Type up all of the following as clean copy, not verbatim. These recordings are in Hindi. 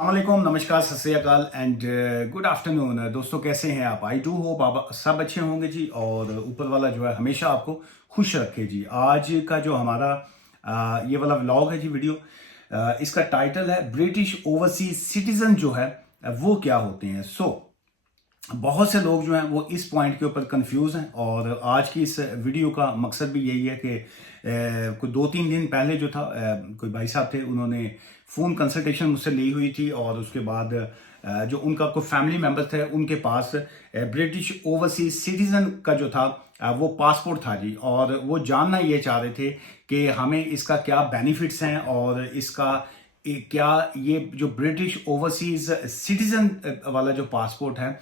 अस्सलामुअलैकुम, नमस्कार, सत श्री अकाल एंड गुड आफ्टरनून। दोस्तों, कैसे हैं आप? आई डू होप आप सब अच्छे होंगे जी, और ऊपर वाला जो है हमेशा आपको खुश रखे जी। आज का जो हमारा ये वाला व्लॉग है जी, वीडियो, इसका टाइटल है ब्रिटिश ओवरसीज सिटीजन जो है वो क्या होते हैं। बहुत से लोग जो हैं वो इस पॉइंट के ऊपर कंफ्यूज हैं, और आज की इस वीडियो का मकसद भी यही है कि कोई 2-3 दिन पहले जो था, कोई भाई साहब थे, उन्होंने फ़ोन कंसल्टेशन मुझसे ली हुई थी, और उसके बाद जो उनका कोई फैमिली मेम्बर थे, उनके पास ब्रिटिश ओवरसीज सिटीज़न का जो था वो पासपोर्ट था जी, और वो जानना ये चाह रहे थे कि हमें इसका क्या बेनिफिट्स हैं, और इसका क्या ये जो ब्रिटिश ओवरसीज सिटीज़न वाला जो पासपोर्ट है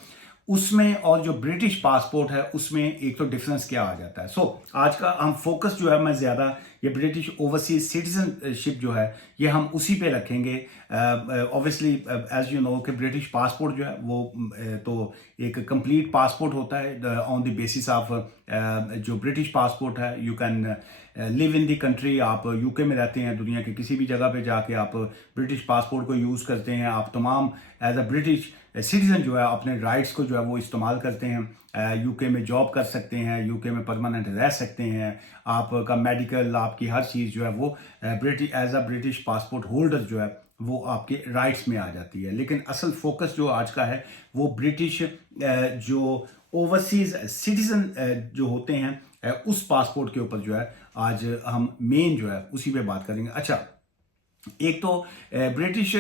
उसमें और जो ब्रिटिश पासपोर्ट है उसमें एक तो डिफरेंस क्या आ जाता है। आज का हम फोकस जो है, मैं ज़्यादा ये ब्रिटिश ओवरसीज सिटीजनशिप जो है ये हम उसी पे रखेंगे। ऑब्वियसली एज यू नो कि ब्रिटिश पासपोर्ट जो है वो तो एक कंप्लीट पासपोर्ट होता है ऑन द बेसिस ऑफ जो ब्रिटिश पासपोर्ट है। You can live in the country, आप यूके में रहते हैं, दुनिया के किसी भी जगह पे जाके आप ब्रिटिश पासपोर्ट को यूज़ करते हैं। आप तमाम एज अ ब्रिटिश सिटीजन जो है अपने राइट्स को जो है वो इस्तेमाल करते हैं। यूके में जॉब कर सकते हैं, यूके में परमानेंट रह सकते हैं, आपका मेडिकल, आपकी हर चीज़ जो है वो British as a British passport holder जो है वो आपके राइट्स में आ जाती है। लेकिन असल फोकस जो आज का है वो ब्रिटिश जो ओवरसीज सिटीजन जो होते हैं उस पासपोर्ट के ऊपर जो है आज हम मेन जो है उसी पे बात करेंगे। अच्छा, एक तो ब्रिटिश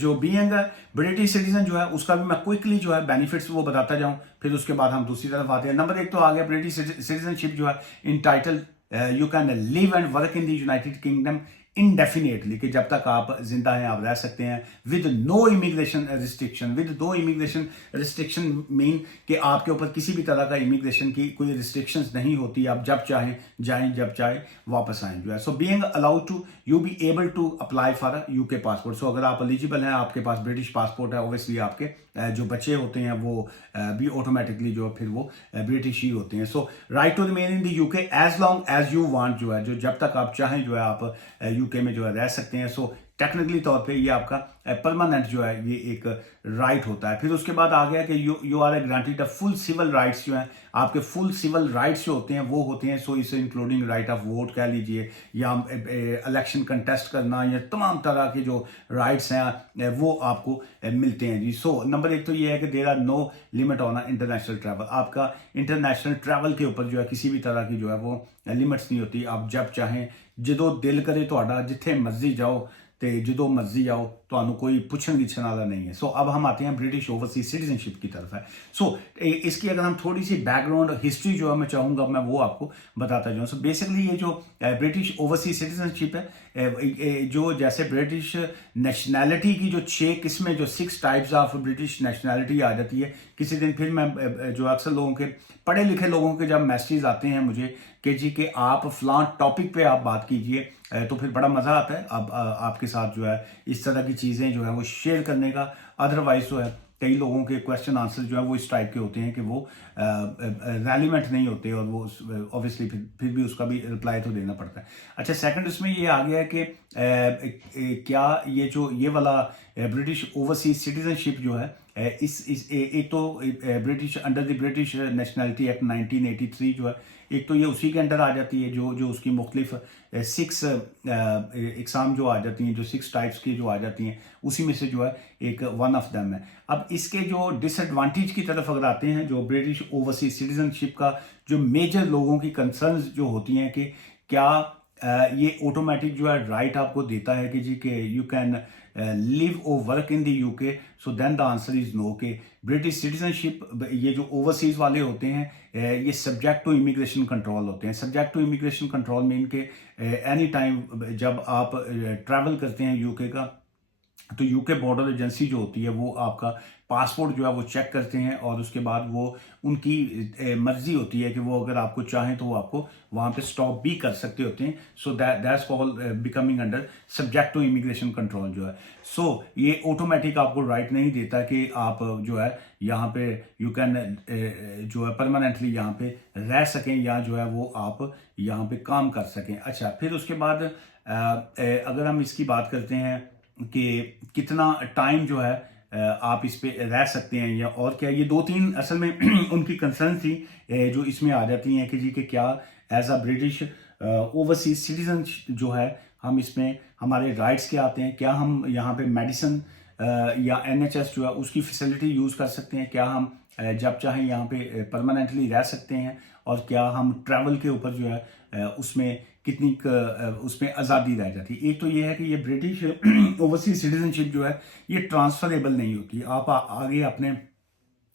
जो बीइंग ब्रिटिश सिटीजन जो है उसका भी मैं क्विकली जो है बेनिफिट्स वो बताता जाऊं, फिर उसके बाद हम दूसरी तरफ आते हैं। नंबर एक तो आ गया ब्रिटिश सिटीजनशिप जो है इन title, you can live and work in the United kingdom indefinitely, कि जब तक आप जिंदा हैं आप रह सकते हैं with no immigration restriction. With no immigration restriction mean कि आपके ऊपर किसी भी तरह का इमिग्रेशन की कोई रिस्ट्रिक्शंस नहीं होती, आप जब चाहें जाएं, जब चाहे वापस आएं जो है। So being allowed to you be able to apply for a UK passport. So अगर आप एलिजिबल हैं, आपके पास ब्रिटिश पासपोर्ट है, ऑब्वियसली आपके जो बच्चे होते हैं वो भी ऑटोमेटिकली जो फिर वो ब्रिटिश ही होते हैं। So right to remain in the UK as long as you want जो है, जो जब तक आप चाहें जो है आप यूके में जो है रह सकते हैं। सो टेक्निकली तौर पे ये आपका परमानेंट जो है ये एक राइट होता है। फिर उसके बाद आ गया कि you are granted a full civil rights जो है, आपके फुल सिविल राइट्स जो होते हैं वो होते हैं। सो इसे इंक्लूडिंग राइट ऑफ वोट कह लीजिए, या इलेक्शन कंटेस्ट करना, या तमाम तरह के जो राइट्स हैं वो आपको मिलते हैं जी। सो नंबर एक तो ये है कि there are no limit on international travel. आपका इंटरनेशनल ट्रैवल के ऊपर जो है किसी भी तरह की जो है वो लिमिट्स नहीं होती। आप जब चाहें, जो दिल करे ਤੁਹਾਡਾ, जिथे मर्जी जाओ तो जो मर्जी आओ, तो कोई पूछन गिछन वाला नहीं है। सो अब हम आते हैं ब्रिटिश ओवरसीज सिटीजनशिप की तरफ है। इसकी अगर हम थोड़ी सी बैकग्राउंड हिस्ट्री जो है मैं चाहूँगा मैं वो आपको बताता जाऊँ। सो बेसिकली ये जो ब्रिटिश ओवरसीज सिटीजनशिप है, जो जैसे ब्रिटिश नेशनैलिटी की जो 6 किस्में, जो 6 टाइप्स ऑफ ब्रिटिश नेशनैलिटी आ जाती है। किसी दिन फिर मैं जो अक्सर लोगों के, पढ़े लिखे लोगों के जब मैसेज आते हैं मुझे कि जी कि आप फलां टॉपिक पे आप बात कीजिए, तो फिर बड़ा मज़ा आता है अब आपके साथ जो है इस तरह की चीज़ें जो है वो शेयर करने का। अदरवाइज जो है कई लोगों के क्वेश्चन आंसर जो है वो इस टाइप के होते हैं कि वो रेलिवेंट नहीं होते, और वो ऑब्वियसली फिर भी उसका भी रिप्लाई तो देना पड़ता है। अच्छा, सेकंड इसमें ये आ गया है कि क्या ये जो ये वाला ब्रिटिश ओवरसीज सिटीजनशिप जो है एक तो British under the British nationality act 1983 जो है, एक तो ये उसी के अंडर आ जाती है, जो उसकी मुख्तलिफ 6 एग्ज़ाम जो आ जाती हैं, जो 6 टाइप्स की जो आ जाती हैं, उसी में से जो है एक वन ऑफ देम है। अब इसके जो डिसएडवांटेज की तरफ अगर आते हैं, जो ब्रिटिश ओवरसीज सिटीजनशिप का जो मेजर लोगों की कंसर्न्स जो होती हैं कि क्या ये ऑटोमेटिक जो है राइट आपको देता है कि जी कि यू कैन लिव और work in the UK. So then the answer is no. के ब्रिटिश सिटीजनशिप, ये जो ओवरसीज वाले होते हैं ये सब्जेक्ट टू इमिग्रेशन कंट्रोल होते हैं। Subject to immigration control mean के एनी टाइम जब आप ट्रैवल करते हैं यूके का, तो यूके बॉर्डर एजेंसी जो होती है वो आपका पासपोर्ट जो है वो चेक करते हैं, और उसके बाद वो उनकी मर्जी होती है कि वो अगर आपको चाहें तो वो आपको वहाँ पे स्टॉप भी कर सकते होते हैं। So that's called becoming under subject to immigration control जो है। सो ये ऑटोमेटिक आपको राइट नहीं देता कि आप जो है यहाँ पे यू कैन जो है परमानेंटली यहाँ पे रह सकें, या जो है वो आप यहाँ पे काम कर सकें। अच्छा, फिर उसके बाद अगर हम इसकी बात करते हैं कि कितना टाइम जो है आप इस पे रह सकते हैं या और क्या, ये दो तीन असल में उनकी कंसर्न थी जो इसमें आ जाती हैं कि जी कि क्या as a British overseas citizen जो है हम इसमें हमारे राइट्स क्या आते हैं, क्या हम यहाँ पे मेडिसिन या एनएचएस जो है उसकी फैसिलिटी यूज़ कर सकते हैं, क्या हम जब चाहें यहाँ पे परमानेंटली रह सकते हैं, और क्या हम ट्रैवल के ऊपर जो है उसमें कितनी उसमें आज़ादी रह जाती है। एक तो ये है कि ये ब्रिटिश ओवरसीज सिटीजनशिप जो है ये ट्रांसफरेबल नहीं होती। आप आगे अपने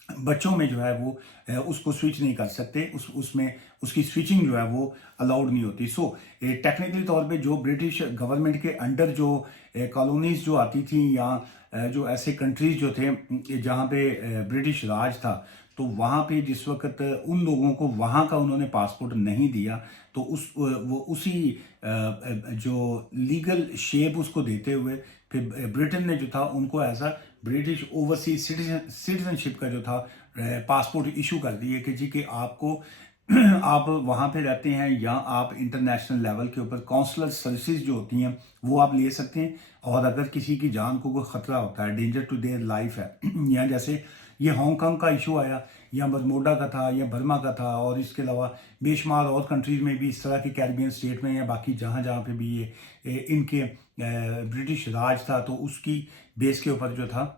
बच्चों में जो है वो उसको स्विच नहीं कर सकते, उसमें उसकी स्विचिंग जो है वो अलाउड नहीं होती। सो टेक्निकली तौर पे जो ब्रिटिश गवर्नमेंट के अंडर जो कॉलोनीज जो आती थी या जो ऐसे कंट्रीज जो थे जहाँ पे ब्रिटिश राज था, तो वहाँ पे जिस वक्त उन लोगों को वहाँ का उन्होंने पासपोर्ट नहीं दिया, तो वो उसी जो लीगल शेप उसको देते हुए फिर ब्रिटेन ने जो था उनको as a British overseas citizenship का जो था पासपोर्ट इशू कर दिए कि जी कि आपको आप वहाँ पे रहते हैं या आप इंटरनेशनल लेवल के ऊपर कौंसलर सर्विसेज जो होती हैं वो आप ले सकते हैं, और अगर किसी की जान को कोई खतरा होता है, डेंजर टू देयर लाइफ है या जैसे ये हांगकांग का इशू आया या बरमोडा का था या बर्मा का था, और इसके अलावा बेशुमार और कंट्रीज में भी इस तरह के कैरिबियन स्टेट में या बाकी जहाँ जहाँ पे भी ये इनके ब्रिटिश राज था, तो उसकी बेस के ऊपर जो था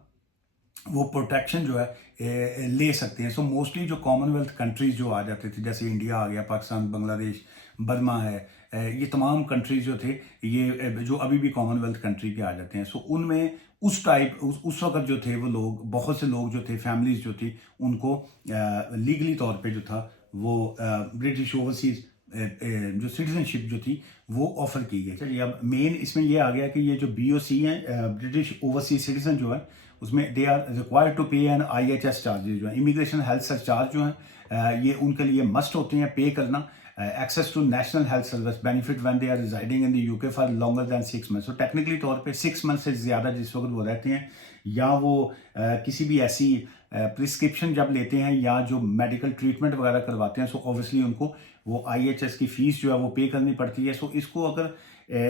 वो प्रोटेक्शन जो है ले सकते हैं। सो मोस्टली जो कॉमनवेल्थ कंट्रीज जो आ जाते थे, जैसे इंडिया आ गया, पाकिस्तान, बांग्लादेश, बर्मा है, ये तमाम कंट्रीज जो थे ये जो अभी भी कॉमनवेल्थ कंट्री के आ जाते हैं। सो उनमें उस टाइप उस वक्त जो थे वो लोग, बहुत से लोग जो थे, फैमिलीज जो थी, उनको लीगली तौर पे जो था वो ब्रिटिश ओवरसीज जो सिटीजनशिप जो थी वो ऑफर की गई। चलिए अब मेन इसमें ये आ गया कि ये जो BOC हैं, ब्रिटिश ओवरसीज सिटीजन जो है, उसमें दे आर रिक्वायर्ड टू पे एन IHS चार्जेज जो है, इमिग्रेशन हेल्थ सरचार्ज जो है ये उनके लिए मस्ट होते हैं पे करना। Access to national health service benefit when they are residing in the UK for longer than 6 months. तो टेक्निकली तौर पे 6 मंथ से ज़्यादा जिस वक्त वो रहते हैं, या वो किसी भी ऐसी प्रिस्क्रिप्शन जब लेते हैं या जो मेडिकल ट्रीटमेंट वगैरह करवाते हैं, सो ऑब्वियसली उनको वो IHS की फीस जो है वो पे करनी पड़ती है। सो इसको अगर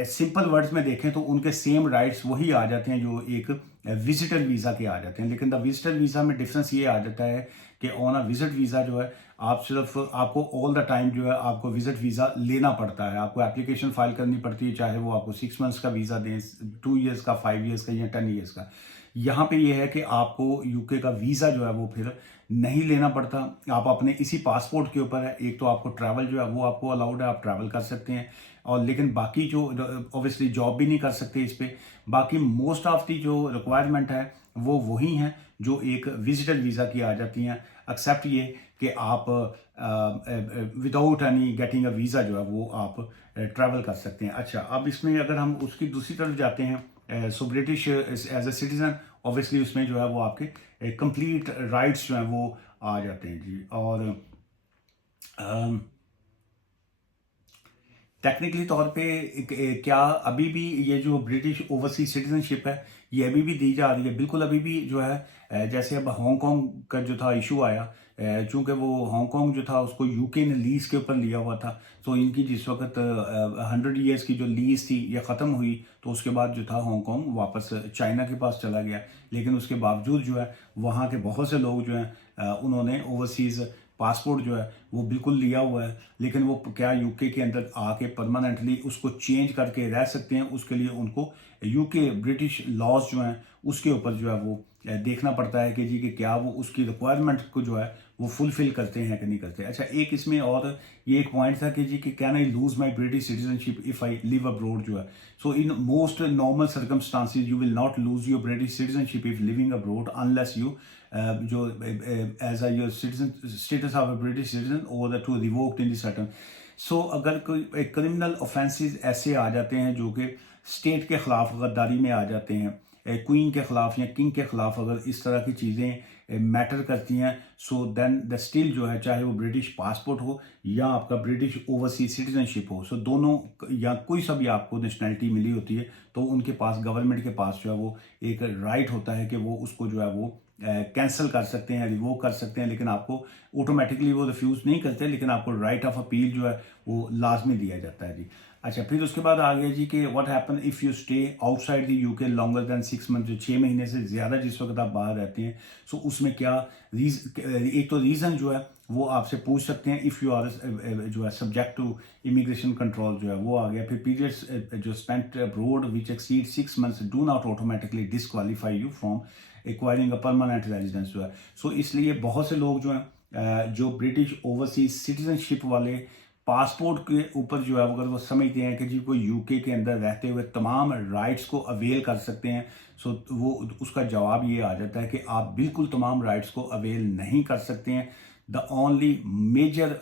सिंपल वर्ड्स में देखें तो उनके सेम राइट्स वही आ जाते हैं जो एक विजिटर वीज़ा के आ जाते हैं, लेकिन द विजिटर वीज़ा में डिफरेंस ये आ जाता है कि ऑन अ विजिट वीज़ा जो है आप सिर्फ आपको ऑल द टाइम जो है आपको विजिट वीज़ा लेना पड़ता है, आपको एप्लीकेशन फाइल करनी पड़ती है, चाहे वो आपको 6 मंथ्स का वीज़ा दें, 2 ईयर्स का, 5 ईयर्स का या 10 ईयर्स का। यहाँ पे ये है कि आपको UK का वीज़ा जो है वो फिर नहीं लेना पड़ता, आप अपने इसी पासपोर्ट के ऊपर है, एक तो आपको ट्रैवल जो है वो आपको अलाउड है, आप ट्रैवल कर सकते हैं, और लेकिन बाकी जो ऑब्वियसली जॉब भी नहीं कर सकते इस पर। बाकी मोस्ट ऑफ दी जो रिक्वायरमेंट है वो वही हैं जो एक विजिटर वीज़ा की आ जाती हैं, एक्सेप्ट ये कि आप without any getting a visa जो है वो आप ट्रैवल कर सकते हैं। अच्छा, अब इसमें अगर हम उसकी दूसरी तरफ जाते हैं, so British as a citizen, obviously उसमें जो है वो आपके कंप्लीट राइट्स जो हैं वो आ जाते हैं जी। और टेक्निकली तौर पे क्या अभी भी ये जो ब्रिटिश ओवरसीज सिटीजनशिप है ये अभी भी दी जा रही है? बिल्कुल अभी भी जो है, जैसे अब हांगकांग का जो था इशू आया, चूंकि वो हांगकांग जो था उसको UK ने लीज के ऊपर लिया हुआ था, तो इनकी जिस वक्त 100 ईयर्स की जो लीज थी ये ख़त्म हुई, तो उसके बाद जो था हांगकांग वापस चाइना के पास चला गया। लेकिन उसके बावजूद जो है वहाँ के बहुत से लोग जो हैं उन्होंने ओवरसीज़ पासपोर्ट जो है वो बिल्कुल लिया हुआ है, लेकिन वो क्या UK के अंदर आके परमानेंटली उसको चेंज करके रह सकते हैं, उसके लिए उनको UK ब्रिटिश लॉज जो हैं उसके ऊपर जो है वो देखना पड़ता है कि जी कि क्या वो उसकी रिक्वायरमेंट को जो है वो फुलफिल करते हैं कि नहीं करते। अच्छा, एक इसमें और ये एक पॉइंट था कि जी कि can I lose my British citizenship if I live abroad जो है। So in most normal circumstances you will not lose your British citizenship if living abroad unless you जो as a your citizen status of a British citizen और to revoked in the certain. So अगर कोई क्रिमिनल ऑफेंसेस ऐसे आ जाते हैं जो कि स्टेट के खिलाफ गद्दारी में आ जाते हैं, क्वीन के खिलाफ या किंग के खिलाफ अगर इस तरह की चीज़ें मैटर करती हैं, सो देन द स्टिल जो है, चाहे वो ब्रिटिश पासपोर्ट हो या आपका ब्रिटिश ओवरसीज सिटीजनशिप हो, सो दोनों या कोई सा भी आपको नेशनैलिटी मिली होती है, तो उनके पास, गवर्नमेंट के पास जो है वो एक राइट होता है कि वो उसको जो है वो कैंसिल कर सकते हैं, रिवोक कर सकते हैं, लेकिन आपको ऑटोमेटिकली वो रिफ्यूज़ नहीं करते, लेकिन आपको राइट ऑफ अपील जो है वो लाजमी दिया जाता है जी। अच्छा, फिर उसके बाद आ गया जी कि what happen if you stay outside the UK longer than 6 month, जो 6 महीने से ज़्यादा जिस वक्त आप बाहर रहते हैं, सो उसमें क्या एक तो रीज़न जो है वो आपसे पूछ सकते हैं। इफ़ यू आर जो है सब्जेक्ट टू इमिग्रेशन कंट्रोल जो है वो आ गया। फिर पीरियड्स जो spent abroad which exceed 6 months do not automatically disqualify you from acquiring a permanent residence जो है। सो इसलिए बहुत से लोग जो हैं जो ब्रिटिश ओवरसीज सिटीजनशिप वाले पासपोर्ट के ऊपर जो है अगर वो समझते हैं कि जी कोई यूके के अंदर रहते हुए तमाम राइट्स को अवेल कर सकते हैं, सो वो उसका जवाब ये आ जाता है कि आप बिल्कुल तमाम राइट्स को अवेल नहीं कर सकते हैं। द ओनली मेजर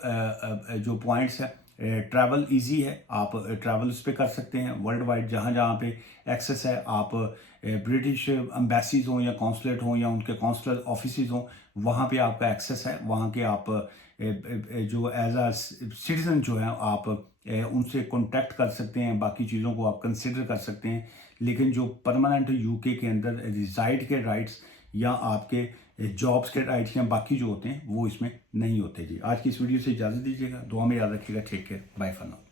जो पॉइंट्स है, ट्रैवल इजी है, आप ट्रैवल उस पर कर सकते हैं वर्ल्ड वाइड जहाँ जहाँ पे एक्सेस है। आप ब्रिटिश एम्बेसीज हों या कॉन्सुलेट हों या उनके कॉन्सुलर ऑफिस हों, वहाँ पे आपका एक्सेस है। वहाँ के आप जो एज आ सिटीज़न जो है आप उनसे कांटेक्ट कर सकते हैं, बाकी चीज़ों को आप कंसिडर कर सकते हैं। लेकिन जो परमानेंट यूके के अंदर रिजाइड के राइट्स या आपके जॉब्स के राइट्स या बाकी जो होते हैं वो इसमें नहीं होते जी। आज की इस वीडियो से इजाज़त दीजिएगा, दुआ में याद रखिएगा। Take care, bye for now.